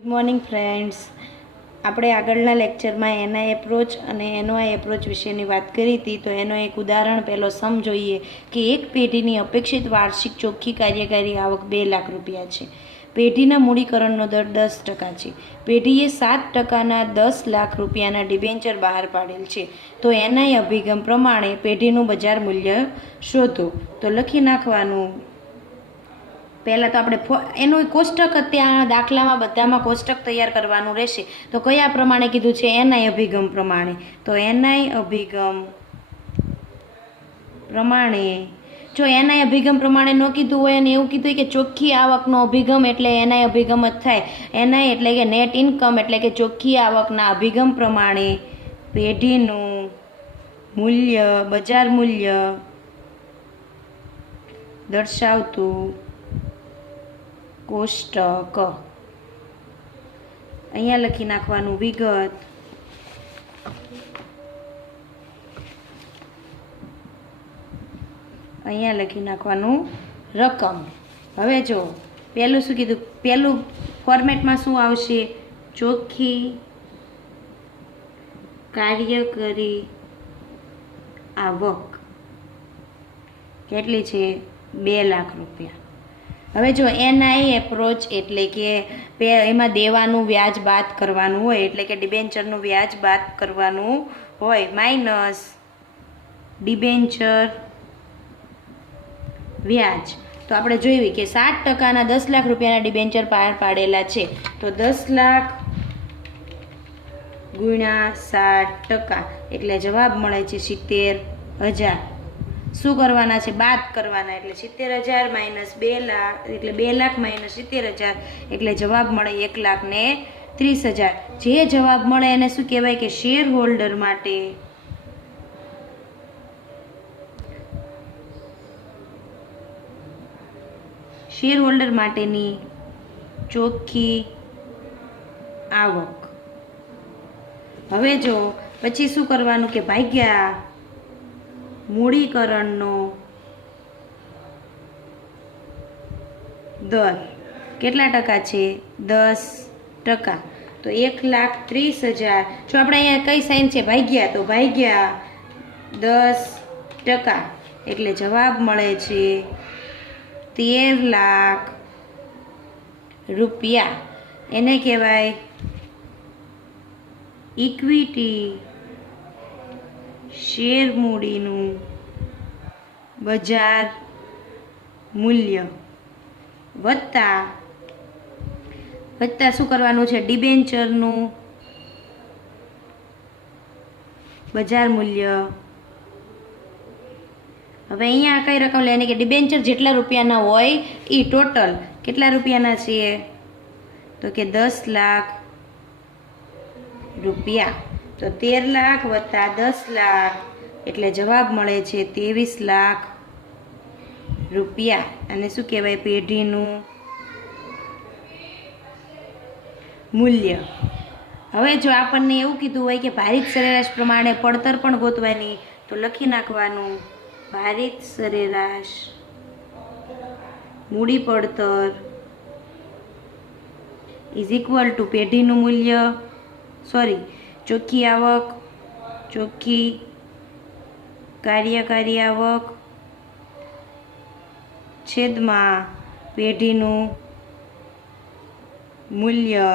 Good morning friends. આપણે આગળના લેક્ચરમાં એના એપ્રોચ અને એનોઆઈ એપ્રોચ વિશેની વાત કરી હતી. તો એનો એક ઉદાહરણ પહેલો સમ જોઈએ કે એક પેઢીની અપેક્ષિત વાર્ષિક ચોખ્ખી કાર્યકારી આવક 2 લાખ રૂપિયા છે. પેઢીના મૂડીકરણનો દર 10% છે. પેઢીએ 7%ના 10 લાખ રૂપિયાના ડિબેન્ચર બહાર પાડેલ છે. તો એનઆઈ અભિગમ પ્રમાણે પેઢીનું બજાર મૂલ્ય શોધો. તો લખી નાખવાનું. પહેલાં તો આપણે એનું કોષ્ટક ત્યાં દાખલામાં બધામાં કોષ્ટક તૈયાર કરવાનું રહેશે. તો કયા પ્રમાણે કીધું છે? એનઆઈ અભિગમ પ્રમાણે. તો એનઆઈ અભિગમ પ્રમાણે, જો એનઆઈ અભિગમ પ્રમાણે ન કીધું હોય અને એવું કીધું હોય કે ચોખ્ખી આવકનો અભિગમ એટલે એનઆઈ અભિગમ જ થાય. એનઆઈ એટલે કે નેટ ઇન્કમ એટલે કે ચોખ્ખી આવકના અભિગમ પ્રમાણે પેઢીનું મૂલ્ય, બજાર મૂલ્ય દર્શાવતું કોષ્ટક. અહીંયા લખી નાખવાનું વિગત, અહીંયા લખી નાખવાનું રકમ. હવે જો પહેલું શું કીધું? પહેલું ફોર્મેટમાં શું આવશે? ચોખ્ખી કાર્યકારી આવક કેટલી છે? 2 લાખ રૂપિયા. હવે જો એનઆઈ એપ્રોચ એટલે કે એમાં દેવાનું વ્યાજ બાદ કરવાનું હોય, એટલે કે ડિબેન્ચરનું વ્યાજ બાદ કરવાનું હોય, માઇનસ ડિબેન્ચર વ્યાજ. તો આપણે જોયું કે 7%ના 10 લાખ રૂપિયાના ડિબેન્ચર બહાર પાડેલા છે. તો 10 લાખ ગુણ્યા 7% એટલે જવાબ મળે છે 70,000. શું કરવાના છે? બાદ કરવાના. એટલે 70,000 માઇનસ 2 લાખ એટલે 2 લાખ માઇનસ 70,000 એટલે જવાબ મળે 1,30,000. જે જવાબ મળે એને શું કહેવાય? કે શેર હોલ્ડર માટે શેર હોલ્ડર માટેની ચોખ્ખી આવક. હવે જો પછી શું કરવાનું? કે ભાગ્યા મૂડીકરણનો દર. કેટલા ટકા છે? 10%. તો 1,30,000. જો આપણે અહીંયા કઈ સાઈન છે? ભાગ્યા. તો ભાગ્યા 10% એટલે જવાબ મળે છે 13 લાખ રૂપિયા. એને કહેવાય ઇક્વિટી શેર મૂડીનું બજાર મૂલ્ય વત્તા શું કરવાનું છે? ડિબેન્ચરનું બજાર મૂલ્ય. હવે અહીંયા કઈ રકમ લેવાની? કે ડિબેન્ચર જેટલા રૂપિયાના હોય એ ટોટલ કેટલા રૂપિયાના છે? તો કે 10 લાખ રૂપિયા. તો 13 લાખ વત્તા 10 લાખ એટલે જવાબ મળે છે 23 લાખ રૂપિયા. અને શું કહેવાય? પેઢીનું મૂલ્ય. હવે જો આપણને એવું કીધું હોય કે ભારિત સરેરાશ પ્રમાણે પડતર પણ ગોતવાની, તો લખી નાખવાનું ભારિત સરેરાશ મૂડી પડતર ઇઝ ઇક્વલ ટુ પેઢીનું મૂલ્ય, ચોખ્ખી આવક, ચોખ્ખી કાર્યકારી આવક છેદમાં પેઢીનું મૂલ્ય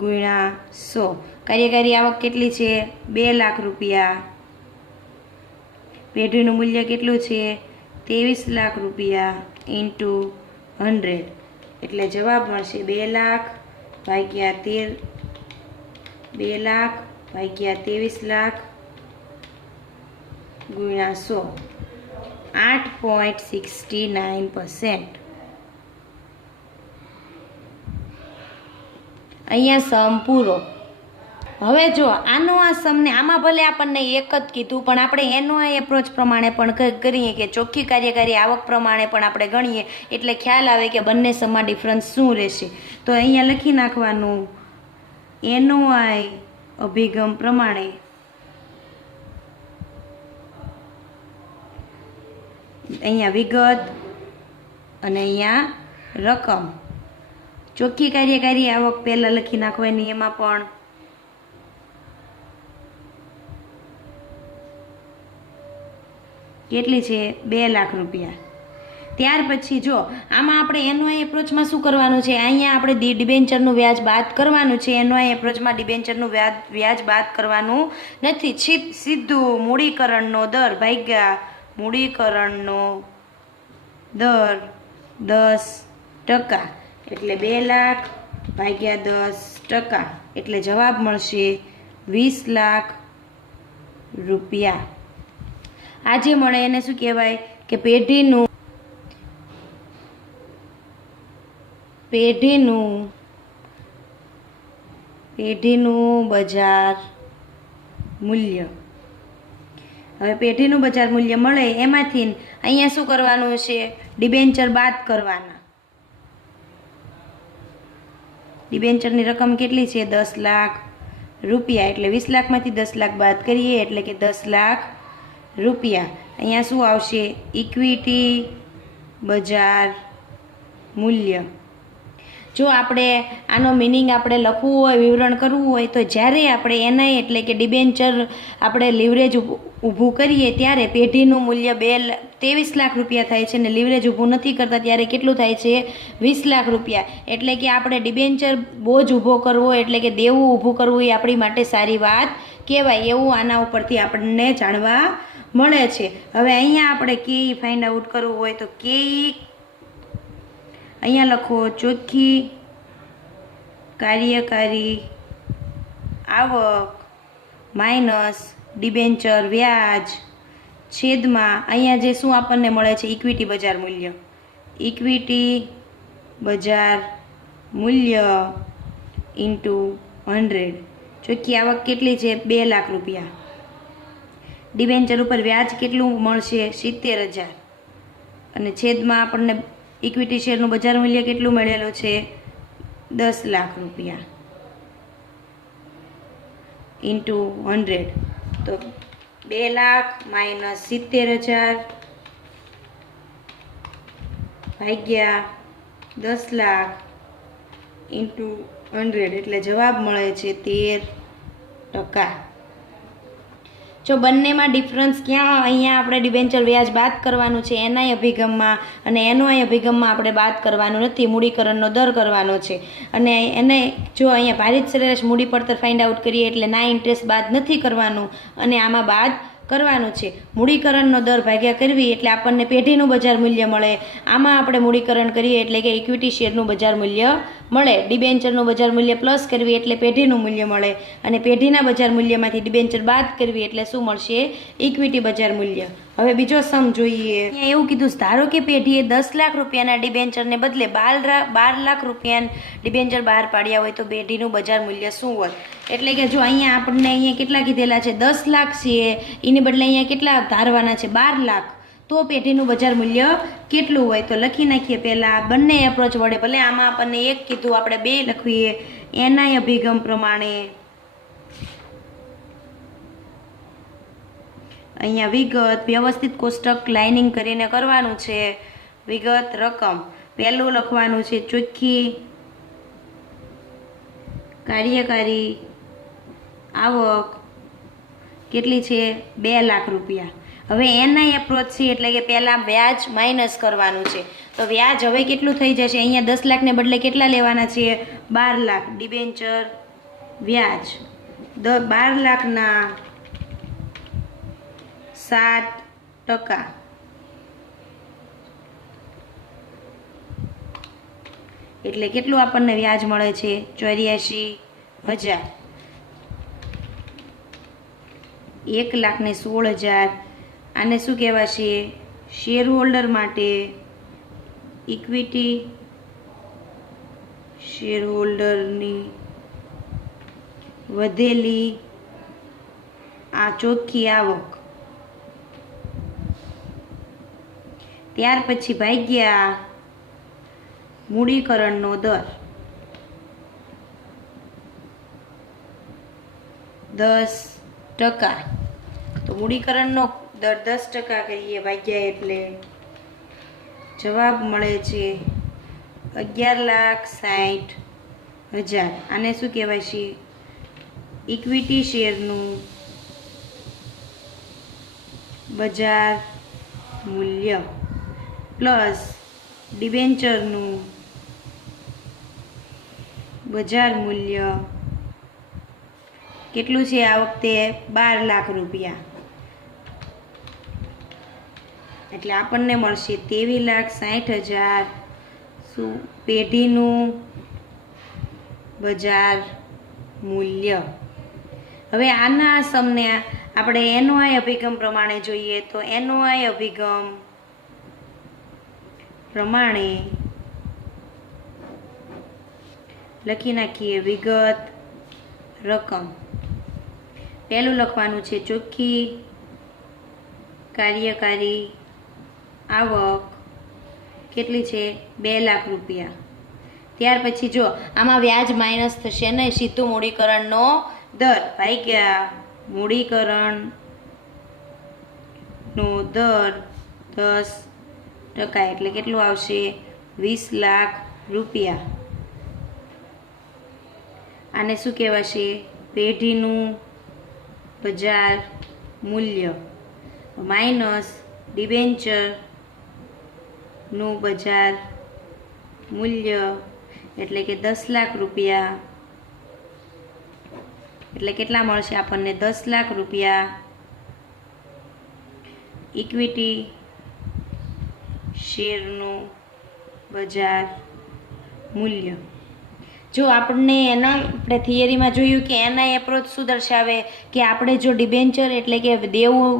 ગુણ્યા 100. કાર્યકારી આવક કેટલી છે? 2 લાખ રૂપિયા. પેઢીનું મૂલ્ય કેટલું છે? 23 લાખ રૂપિયા ઇન્ટુ 100 એટલે જવાબ મળશે 2 લાખ ભાગ્યા 23 લાખ ગુણ્યા 100. 8.69%. અહીંયા સમ પૂરો. હવે જો આનો આ સમને આમાં ભલે આપણને એક જ કીધું, પણ આપણે એનો આ એપ્રોચ પ્રમાણે પણ કરીએ કે ચોખ્ખી કાર્યકારી આવક પ્રમાણે પણ આપણે ગણીએ એટલે ખ્યાલ આવે કે બંને સમમાં ડિફરન્સ શું રહેશે. તો અહીંયા લખી નાખવાનું એનો આ અભિગમ પ્રમાણે અહીંયા વિગત અને અહીંયા રકમ. ચોખ્ખી કાર્યકારી આવક પહેલાં લખી નાખવાની, એમાં પણ કેટલી છે? 2 લાખ રૂપિયા. ત્યાર પછી જો આમાં આપણે એનઓઆઈ એપ્રોચમાં શું કરવાનું છે? અહીંયા આપણે ડિબેન્ચરનું વ્યાજ બાદ કરવાનું છે. એનઓઆઈ એપ્રોચમાં ડિબેન્ચરનું વ્યાજ બાદ કરવાનું નથી. સીધું મૂડીકરણનો દર ભાગ્યા મૂડીકરણનો દર 10%, એટલે 2 લાખ ભાગ્યા 10%, એટલે જવાબ મળશે 20 લાખ રૂપિયા. આજે મળે એને શું કહેવાય? કે પેઢીનું બજાર મૂલ્ય. હવે પેઢીનું બજાર મૂલ્ય મળે એમાંથી અહીંયા શું કરવાનું છે? ડિબેન્ચર બાદ કરવાના. ડિબેન્ચરની રકમ કેટલી છે? 10 લાખ રૂપિયા. એટલે 20 લાખમાંથી 10 લાખ બાદ કરીએ એટલે કે 10 લાખ રૂપિયા. અહીંયા શું આવશે? ઇક્વિટી બજાર મૂલ્ય. જો આપણે આનો મિનિંગ આપણે લખવું હોય, વિવરણ કરવું હોય, તો જ્યારે આપણે એનઆઈ એટલે કે ડિબેન્ચર આપણે લિવરેજ ઊભું કરીએ ત્યારે પેઢીનું મૂલ્ય 23 લાખ રૂપિયા થાય છે, અને લિવરેજ ઊભું નથી કરતા ત્યારે કેટલું થાય છે? 20 લાખ રૂપિયા. એટલે કે આપણે ડિબેન્ચર બોજ ઊભો કરવો એટલે કે દેવું ઊભું કરવું એ આપણી માટે સારી વાત કહેવાય, એવું આના ઉપરથી આપણને જાણવા મળે છે. હવે અહીંયા આપણે કેઈ ફાઇન્ડ આઉટ કરવું હોય તો કેઈ અહીંયા લખો ચોખ્ખી કાર્યકારી આવક માઇનસ ડિબેન્ચર વ્યાજ છેદમાં અહીંયા જે શું આપણને મળે છે? ઇક્વિટી બજાર મૂલ્ય. ઇક્વિટી બજાર મૂલ્ય ઇન્ટુ 100. ચોખ્ખી આવક કેટલી છે? 2 લાખ રૂપિયા. ડિબેન્ચર ઉપર વ્યાજ કેટલું મળશે? 70,000. અને છેદમાં આપણને ઇક્વિટી શેરનું બજાર મૂલ્ય કેટલું મળેલું છે? 10 લાખ રૂપિયા ઇન્ટુ 100. તો 2 લાખ માઇનસ 70,000 ભાગ્યા 10 લાખ ઇન્ટુ 100, એટલે જવાબ મળે છે 13%. જો બંનેમાં ડિફરન્સ ક્યાં? અહીંયા આપણે ડિબેન્ચર વ્યાજ બાદ કરવાનું છે એનઆઈ અભિગમમાં, અને એનઓઆઈ અભિગમમાં આપણે બાદ કરવાનું નથી, મૂડીકરણનો દર કરવાનો છે. અને એને જો અહીંયા ભારિત સરેરાશ મૂડી પડતર ફાઇન્ડ આઉટ કરીએ એટલે ના ઇન્ટરેસ્ટ બાદ નથી કરવાનું, અને આમાં બાદ કરવાનું છે. મૂડીકરણનો દર ભાગ્યા કરવી એટલે આપણને પેઢીનું બજાર મૂલ્ય મળે. આમાં આપણે મૂડીકરણ કરીએ એટલે કે ઇક્વિટી શેરનું બજાર મૂલ્ય મળે. ડિબેન્ચરનું બજાર મૂલ્ય પ્લસ કરવી એટલે પેઢીનું મૂલ્ય મળે, અને પેઢીના બજાર મૂલ્યમાંથી ડિબેન્ચર બાદ કરવી એટલે શું મળશે? ઇક્વિટી બજાર મૂલ્ય. હવે બીજો સમ જોઈએ. અહીંયા એવું કીધું, ધારો કે પેઢીએ 10 લાખ રૂપિયાના ડિબેન્ચરને બદલે 12 લાખ રૂપિયા ડિબેન્ચર બહાર પાડ્યા હોય તો પેઢીનું બજાર મૂલ્ય શું હોય? એટલે કે જો અહીંયા આપણને અહીંયા કેટલા કીધેલા છે? 10 લાખ છે, એની બદલે અહીંયા કેટલા ધારવાના છે? 12 લાખ. તો પેઢીનું બજાર મૂલ્ય કેટલું હોય? તો લખી નાખીએ પહેલાં બંને એપ્રોચ વડે. ભલે આમાં આપણને એક કીધું, આપણે 2 લખીએ. એનઆઈ અભિગમ પ્રમાણે અહીંયા વિગત વ્યવસ્થિત કોષ્ટક લાઇનિંગ કરીને કરવાનું છે. વિગત રકમ પહેલું લખવાનું છે ચોખ્ખી કાર્યકારી આવક કેટલી છે? 2 લાખ રૂપિયા. હવે એનઆઈ એપ્રોચ છે એટલે કે પહેલાં વ્યાજ માઇનસ કરવાનું છે. તો વ્યાજ હવે કેટલું થઈ જશે? અહીંયા 10 લાખને બદલે કેટલા લેવાના છે? 12 લાખ. ડિબેન્ચર વ્યાજ 12 લાખના 7%. એટલે કેટલું આપણને વ્યાજ મળે છે? 84,000. 1,16,000. આને શું કહેવાશે? શેર હોલ્ડર માટે ઇક્વિટી શેર હોલ્ડરની વધેલી આ ચોખ્ખી આવક. ત્યાર પછી ભાગ્યા મૂડીકરણનો દર 10%. તો મૂડીકરણનો દર 10% કરીએ ભાગ્યા એટલે જવાબ મળે છે 11,60,000 આને શું કહેવાય છે? ઇક્વિટી શેરનું બજાર મૂલ્ય પ્લસ ડિબેન્ચરનું બજાર મૂલ્ય કેટલું છે આ વખતે? 12 લાખ રૂપિયા. એટલે આપણને મળશે 23,60,000 શું? પેઢીનું બજાર મૂલ્ય. હવે આના સમને આપણે એનઓઆઈ અભિગમ પ્રમાણે જોઈએ તો એનઓઆઈ અભિગમ પ્રમાણે લખી નાખીએ વિગત રકમ. પહેલું લખવાનું છે ચોખ્ખી કાર્યકારી આવક કેટલી છે? 2 લાખ રૂપિયા. ત્યાર પછી જો આમાં વ્યાજ માઇનસ થશે ને સીધું મૂડીકરણનો દર ભાગ્યા મૂડીકરણનો દર 10% એટલે કેટલું આવશે? 20 લાખ રૂપિયા. આને શું કહેવાશે? પેઢીનું બજાર મૂલ્ય માઇનસ ડિબેન્ચરનું બજાર મૂલ્ય એટલે કે 10 લાખ રૂપિયા. એટલે કેટલા મળશે આપણને? 10 લાખ રૂપિયા ઇક્વિટી શેરનું બજાર મૂલ્ય. જો આપણે આપણે થિયરીમાં જોયું કે એના એપ્રોચ શું દર્શાવે કે આપણે જો ડિબેન્ચર એટલે કે દેવું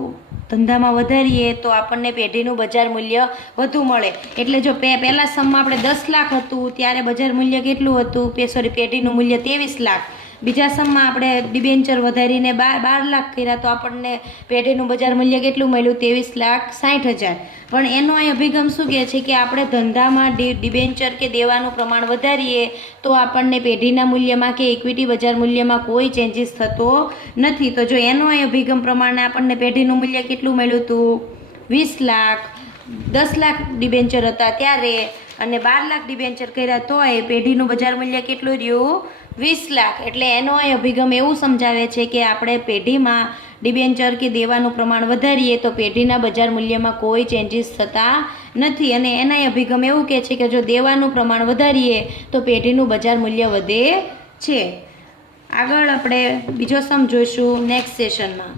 ધંધામાં વધારીએ તો આપણને પેઢીનું બજાર મૂલ્ય વધુ મળે. એટલે જો પહેલા સમમાં આપણે 10 લાખ હતું ત્યારે બજાર મૂલ્ય કેટલું હતું? પેઢીનું મૂલ્ય 23 લાખ. બીજા સમમાં આપણે ડિબેન્ચર વધારીને 12 લાખ કર્યા તો આપણને પેઢીનું બજાર મૂલ્ય કેટલું મળ્યું? 23,60,000. પણ એનો આ અભિગમ શું કહે છે કે આપણે ધંધામાં ડિબેન્ચર કે દેવાનું પ્રમાણ વધારીએ તો આપણને પેઢીના મૂલ્યમાં કે ઇક્વિટી બજાર મૂલ્યમાં કોઈ ચેન્જીસ થતો નથી. તો જો એનો આ અભિગમ પ્રમાણે આપણને પેઢીનું મૂલ્ય કેટલું મળ્યું હતું? 20 લાખ. 10 લાખ ડિબેન્ચર હતા ત્યારે અને 12 લાખ ડિબેન્ચર કર્યા તોય પેઢીનું બજાર મૂલ્ય કેટલું રહ્યું? 20 લાખ. એટલે એનો આ અભિગમ એવું સમજાવે છે કે આપણે પેઢીમાં ડિબેન્ચર કે દેવાનું પ્રમાણ વધારીએ તો પેઢીના બજાર મૂલ્યમાં કોઈ ચેન્જીસ થતા નથી. અને એના અભિગમ એવું કહે છે કે જો દેવાનું પ્રમાણ વધારીએ તો પેઢીનું બજાર મૂલ્ય વધે છે. આગળ આપણે બીજો સમ જોઈશું નેક્સ્ટ સેશનમાં.